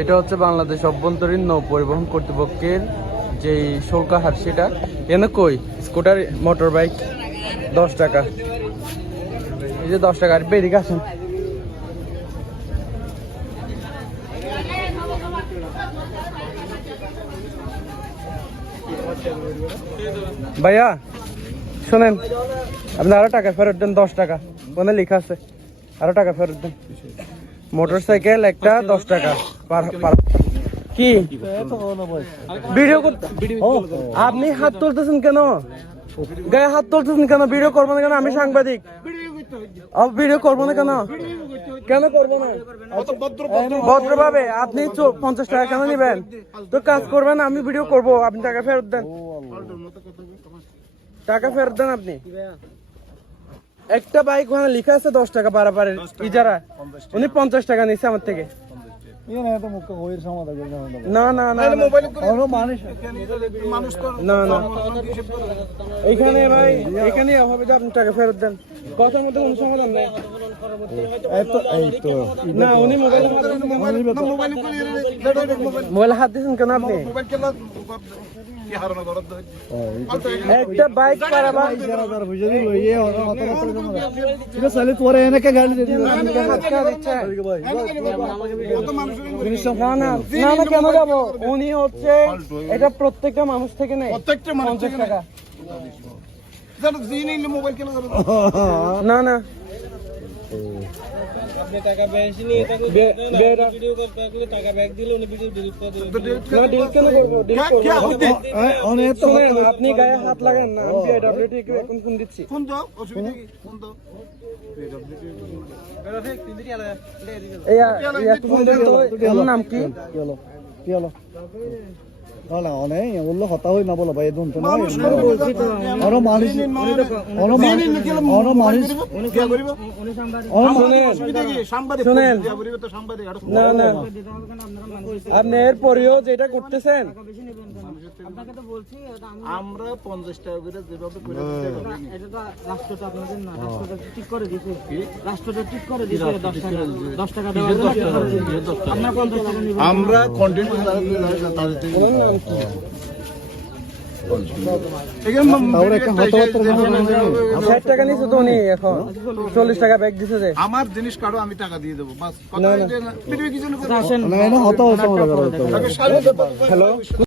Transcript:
এটা হচ্ছে বাংলাদেশ অভ্যন্তরীণ নৌ পরিবহন কর্তৃপক্ষের যে শুল্ক হার সেটা। এনে কই স্কুটার মোটর বাইক 10 টাকা, এই যে 10 টাকা। আর বেরিয়ে আসেন ভাইয়া, শোনেন, আপনি আরো টাকা ফেরত দেন। 10 টাকা ওখানে লেখা আছে, আরো টাকা ফেরত দেন। মোটরসাইকেল একটা 10 টাকা কি ভিডিও করতে? আপনি হাত তুলতেছেন কেন? গায়ে হাত তুলতেছেন কেন? ভিডিও করবো না কেন? আমি সাংবাদিক, ভিডিও করবো না কেন? কেন করবো না? ভদ্রভাবে আপনি 50 টাকা কেন নিবেন? তো কাজ করবেন, আমি ভিডিও করবো, আপনি টাকা ফেরত দেন। টাকা ফেরত দেন আপনি। একটা বাইক ওখানে লেখা আছে 10 টাকা পারাপারের ইজারা, উনি 50 টাকা নিচ্ছে আমার থেকে। না না না না না, এইখানে ভাই, এখানে হবে যে আপনি টাকা ফেরত দেন। কথার মধ্যে কোনো সমাধান নেই। না, উনি মোবাইলে হাত দিয়েছেন কেন আপনি? একটা বাইক পারাবার কেন যাবো? উনি হচ্ছে এটা প্রত্যেকটা মানুষ থেকে নেই 50 টাকা। না না, আপনি গায়ে হাত লাগান না। আমি এখন ফোন দিচ্ছি। নাম কি? কথা হই না বলো ভাই, আপনি এর পরেও যেটা করতেছেন, আমরা 50 টাকা করে যেভাবে রাষ্ট্রটা আপনাদের না, রাষ্ট্রটা ঠিক করে দিয়েছে, রাষ্ট্রটা ঠিক করে দিয়েছে 10 টাকা আপনার 50 টাকা নিবেন। আমরা কন্টেন্ট আমার জিনিস কারো আমি টাকা দিয়ে দেবো। হ্যালো।